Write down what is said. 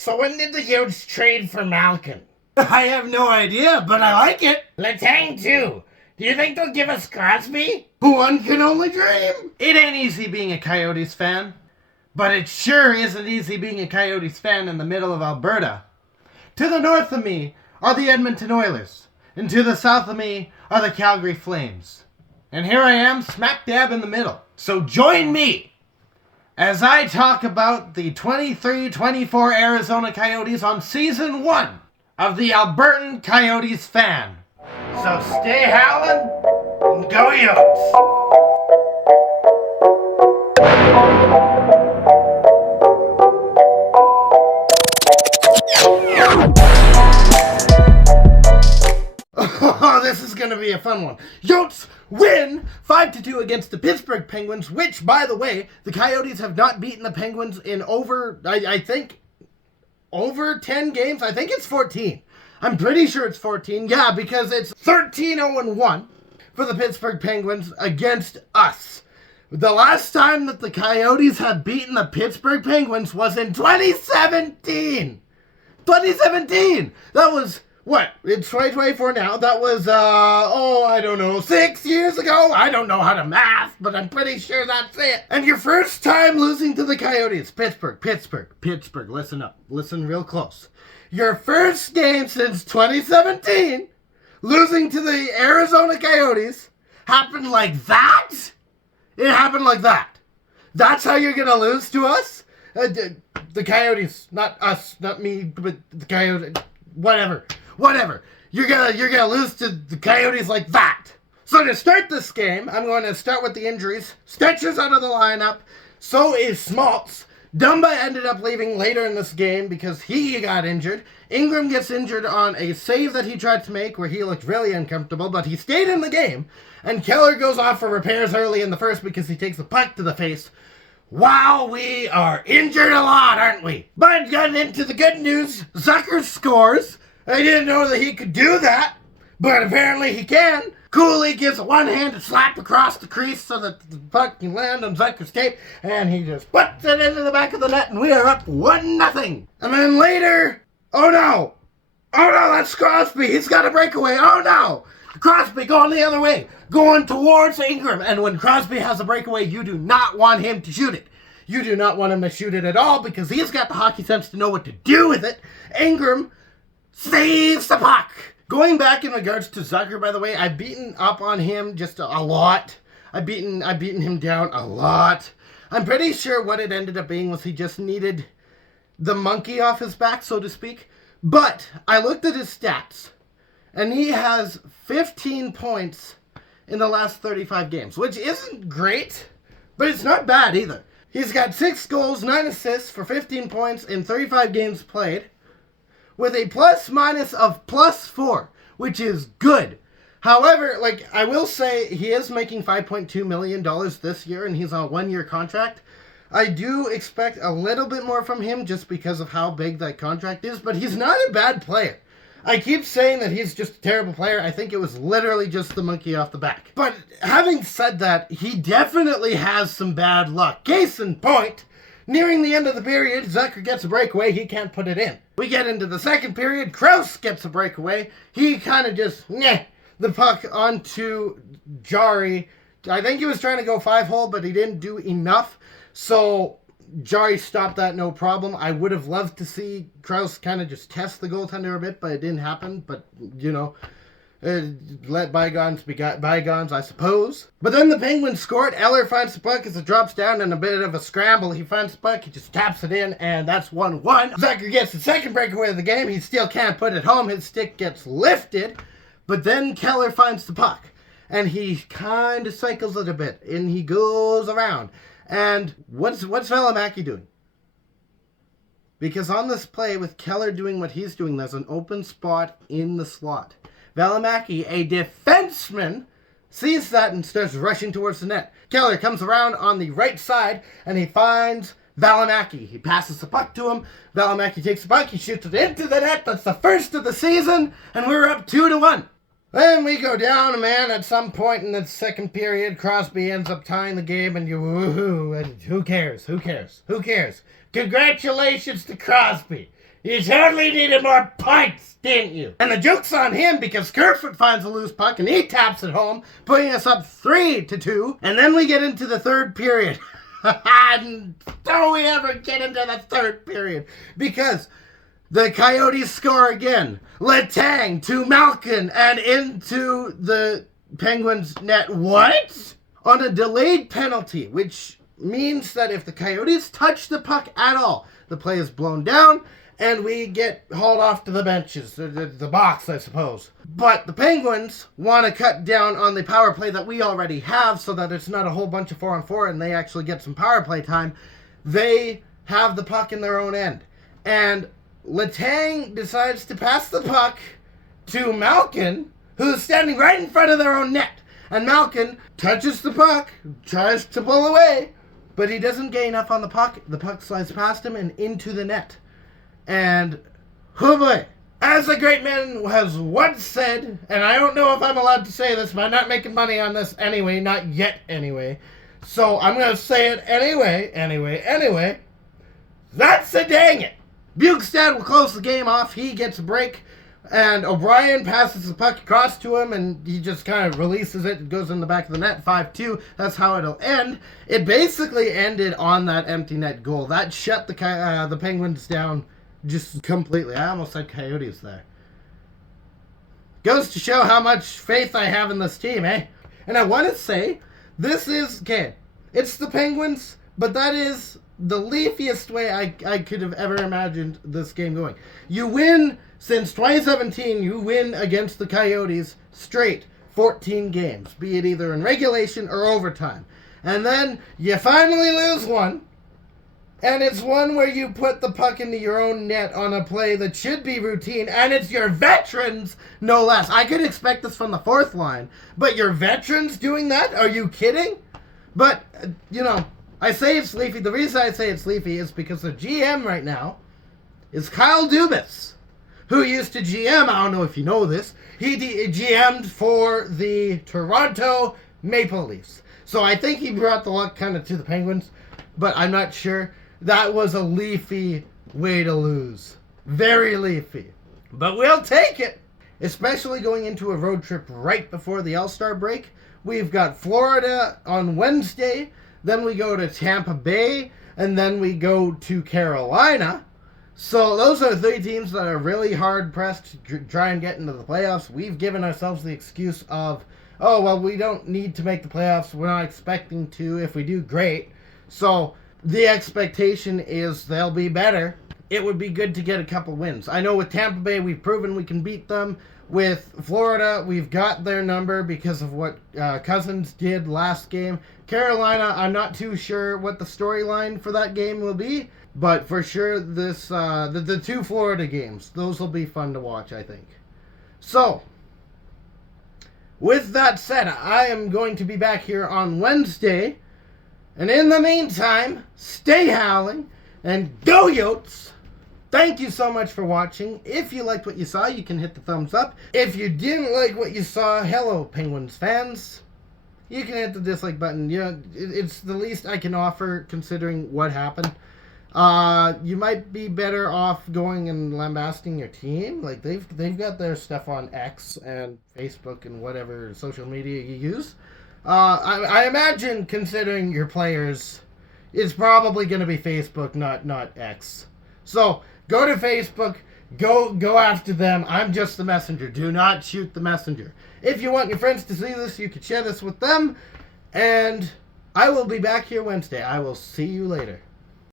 So when did the Yotes trade for Malkin? I have no idea, but I like it. Letang too. Do you think they'll give us Crosby? One can only dream. It ain't easy being a Coyotes fan, but it sure isn't easy being a Coyotes fan in the middle of Alberta. To the north of me are the Edmonton Oilers, and to the south of me are the Calgary Flames. And here I am, smack dab in the middle. So join me as I talk about the 23-24 Arizona Coyotes on Season 1 of the Albertan Coyotes Fan. So stay howling and go Yotes! Oh, this is going to be a fun one. Yotes win 5-2 against the Pittsburgh Penguins, which, by the way, the Coyotes have not beaten the Penguins in over 10 games. I think it's 14. I'm pretty sure it's 14. Yeah, because it's 13-0-1 for the Pittsburgh Penguins against us. The last time that the Coyotes have beaten the Pittsburgh Penguins was in 2017. 2017! That was... what? It's 2024 now. That was, 6 years ago? I don't know how to math, but I'm pretty sure that's it. And your first time losing to the Coyotes. Pittsburgh. Listen up. Listen real close. Your first game since 2017, losing to the Arizona Coyotes, happened like that? It happened like that. That's how you're going to lose to us? The Coyotes, not us, not me, but the Coyotes, whatever. You're gonna lose to the Coyotes like that. So to start this game, I'm going to start with the injuries. Stetcher's out of the lineup. So is Schmaltz. Dumba ended up leaving later in this game because he got injured. Ingram gets injured on a save that he tried to make where he looked really uncomfortable, but he stayed in the game. And Keller goes off for repairs early in the first because he takes a puck to the face. Wow, we are injured a lot, aren't we? But getting into the good news, Zucker scores. I didn't know that he could do that, but apparently he can. Cooley gives a one-handed slap across the crease so that the puck can land on Zucker's tape, and he just puts it into the back of the net, and we are up 1-0. And then later, oh no, that's Crosby. He's got a breakaway. Oh no, Crosby going the other way, going towards Ingram. And when Crosby has a breakaway, you do not want him to shoot it. You do not want him to shoot it at all because he's got the hockey sense to know what to do with it. Ingram saves the puck. Going back in regards to Zucker, by the way, I've beaten up on him just a lot. I've beaten him down a lot. I'm pretty sure what it ended up being was he just needed the monkey off his back, so to speak. But I looked at his stats, and he has 15 points in the last 35 games, which isn't great, but it's not bad either. He's got 6 goals, 9 assists for 15 points in 35 games played, with a plus-minus of +4, which is good. However, I will say, he is making $5.2 million this year, and he's on a 1-year contract. I do expect a little bit more from him just because of how big that contract is, but he's not a bad player. I keep saying that he's just a terrible player. I think it was literally just the monkey off the back. But having said that, he definitely has some bad luck. Case in point, nearing the end of the period, Zucker gets a breakaway. He can't put it in. We get into the second period. Krause gets a breakaway. He kind of just, the puck onto Jari. I think he was trying to go 5-hole, but he didn't do enough. So Jari stopped that no problem. I would have loved to see Krause kind of just test the goaltender a bit, but it didn't happen. But, let bygones be bygones, I suppose. But then the Penguins scored. Eller finds the puck as it drops down in a bit of a scramble. He finds the puck, he just taps it in, and that's 1-1. Zucker gets the second breakaway of the game. He still can't put it home. His stick gets lifted, but then Keller finds the puck, and he kind of cycles it a bit, and he goes around. And what's Valimaki doing? Because on this play, with Keller doing what he's doing, there's an open spot in the slot. Valimaki, a defenseman, sees that and starts rushing towards the net. Keller comes around on the right side, and he finds Valimaki. He passes the puck to him. Valimaki takes the puck. He shoots it into the net. That's the first of the season, and we're up 2-1. Then we go down, man. At some point in the second period, Crosby ends up tying the game, and you woohoo. And who cares? Congratulations to Crosby. You totally needed more points, didn't you? And the joke's on him because Kerfoot finds a loose puck and he taps it home, putting us up 3-2. And then we get into the third period. And don't we ever get into the third period? Because the Coyotes score again. Letang to Malkin and into the Penguins net. What? On a delayed penalty, which means that if the Coyotes touch the puck at all, the play is blown down and we get hauled off to the benches, the box, I suppose. But the Penguins want to cut down on the power play that we already have so that it's not a whole bunch of 4-on-4 and they actually get some power play time. They have the puck in their own end. And Letang decides to pass the puck to Malkin, who's standing right in front of their own net. And Malkin touches the puck, tries to pull away, but he doesn't get enough on the puck. The puck slides past him and into the net. And, oh boy, as the great man has once said, and I don't know if I'm allowed to say this, but I'm not making money on this anyway, not yet anyway. So I'm going to say it anyway. That's a dang it. Bukestad will close the game off. He gets a break. And O'Brien passes the puck across to him, and he just kind of releases it. It goes in the back of the net, 5-2. That's how it'll end. It basically ended on that empty net goal. That shut the Penguins down just completely. I almost said Coyotes there. Goes to show how much faith I have in this team, eh? And I want to say, this is, okay, it's the Penguins, but that is the leafiest way I could have ever imagined this game going. You win. Since 2017, you win against the Coyotes straight 14 games, be it either in regulation or overtime. And then you finally lose one, and it's one where you put the puck into your own net on a play that should be routine, and it's your veterans, no less. I could expect this from the fourth line, but your veterans doing that? Are you kidding? But, I say it's leafy. The reason I say it's leafy is because the GM right now is Kyle Dubas, who used to GM, I don't know if you know this, he GM'd for the Toronto Maple Leafs. So I think he brought the luck kind of to the Penguins, but I'm not sure. That was a leafy way to lose. Very leafy. But we'll take it, especially going into a road trip right before the All-Star break. We've got Florida on Wednesday, then we go to Tampa Bay, and then we go to Carolina. So those are three teams that are really hard-pressed to try and get into the playoffs. We've given ourselves the excuse of, oh, well, we don't need to make the playoffs. We're not expecting to. If we do, great. So the expectation is they'll be better. It would be good to get a couple wins. I know with Tampa Bay, we've proven we can beat them. With Florida, we've got their number because of what Cousins did last game. Carolina, I'm not too sure what the storyline for that game will be. But for sure, the two Florida games, those will be fun to watch, I think. So, with that said, I am going to be back here on Wednesday. And in the meantime, stay howling and go Yotes! Thank you so much for watching. If you liked what you saw, you can hit the thumbs up. If you didn't like what you saw, hello, Penguins fans. You can hit the dislike button. It's the least I can offer considering what happened. You might be better off going and lambasting your team. Like they've got their stuff on X and Facebook and whatever social media you use. I imagine considering your players, it's probably going to be Facebook, not X. So go to Facebook, go after them. I'm just the messenger. Do not shoot the messenger. If you want your friends to see this, you can share this with them. And I will be back here Wednesday. I will see you later.